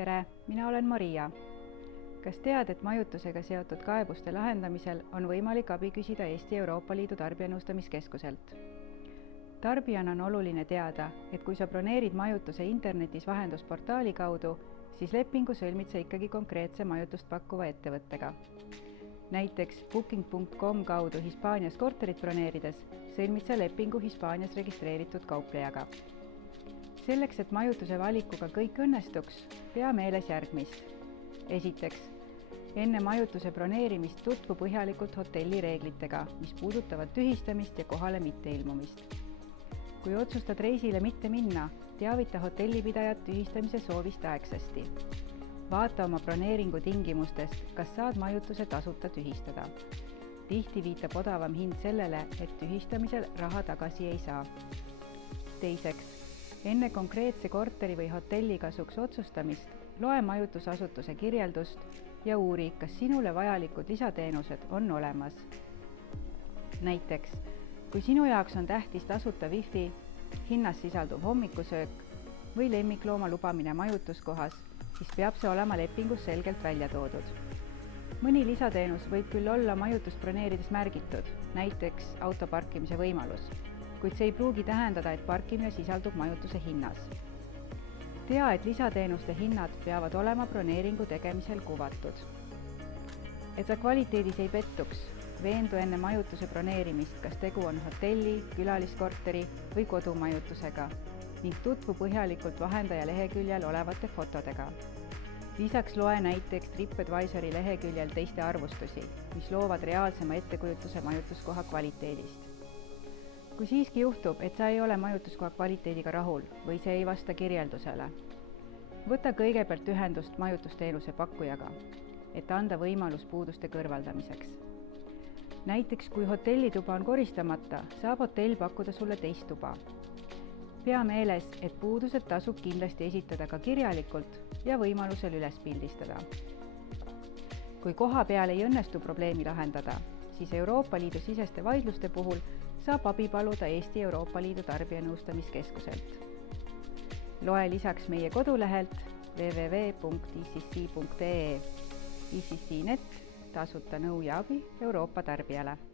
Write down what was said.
tere, mina olen Maria. Kas tead, et majutusega seotud kaebuste lahendamisel on võimalik abi küsida Eesti Euroopa Liidu tarbijanõustamiskeskuselt? Tarbijana on oluline teada, et kui sa broneerid majutuse internetis vahendusportaali kaudu, siis lepingu sõlmid sa ikkagi konkreetse majutust pakkuva ettevõttega. Näiteks booking.com kaudu Hispaanias korterit broneerides sõlmid sa lepingu Hispaanias registreeritud kauplejaga. Selleks, et majutuse valikuga kõik õnnestuks, pea meeles järgmist. Esiteks, enne majutuse broneerimist tutvu põhjalikult hotelli reeglitega, mis puudutavad tühistamist ja kohale mitteilmumist. Kui otsustad reisile mitte minna, teavita hotellipidajat tühistamise soovist aegsasti. Vaata oma broneeringu tingimustest, kas saad majutuse tasuta tühistada. Tihti viitab odavam hind sellele, et tühistamisel raha tagasi ei saa. Teiseks, enne konkreetse korteri või hotelli kasuks otsustamist loe majutusasutuse kirjeldust ja uuri, kas sinule vajalikud lisateenused on olemas. Näiteks, kui sinu jaoks on tähtis tasuta wifi, hinnas sisalduv hommikusöök või lemmiklooma lubamine majutuskohas, siis peab see olema lepingus selgelt välja toodud. Mõni lisateenus võib küll olla majutust broneerides märgitud, näiteks auto parkimise võimalus, kuid see ei pruugi tähendada, et parkimine sisaldub majutuse hinnas. Tea, et lisateenuste hinnad peavad olema broneeringu tegemisel kuvatud. Et sa kvaliteedis ei pettuks, veendu enne majutuse broneerimist, kas tegu on hotelli, külaliskorteri või kodumajutusega ning tutvu põhjalikult vahendaja leheküljel olevate fotodega. Lisaks loe näiteks TripAdvisori leheküljel teiste arvustusi, mis loovad reaalsema ettekujutuse majutuskoha kvaliteedist. Kui siiski juhtub, et sa ei ole majutuskoha kvaliteediga rahul või see ei vasta kirjeldusele, võta kõigepealt ühendust majutusteenuse pakkujaga, et anda võimalus puuduste kõrvaldamiseks. Näiteks, kui hotellituba on koristamata, saab hotell pakkuda sulle teist tuba. Pea meeles, et puudused tasub kindlasti esitada ka kirjalikult ja võimalusel üles pildistada. Kui koha peal ei õnnestu probleemi lahendada, siis Euroopa Liidu siseste vaidluste puhul saab abi paluda Eesti Euroopa Liidu tarbijanõustamiskeskuselt. Loe lisaks meie kodulehelt www.icc.ee. ICC.net tasuta nõu ja abi Euroopa tarbijale.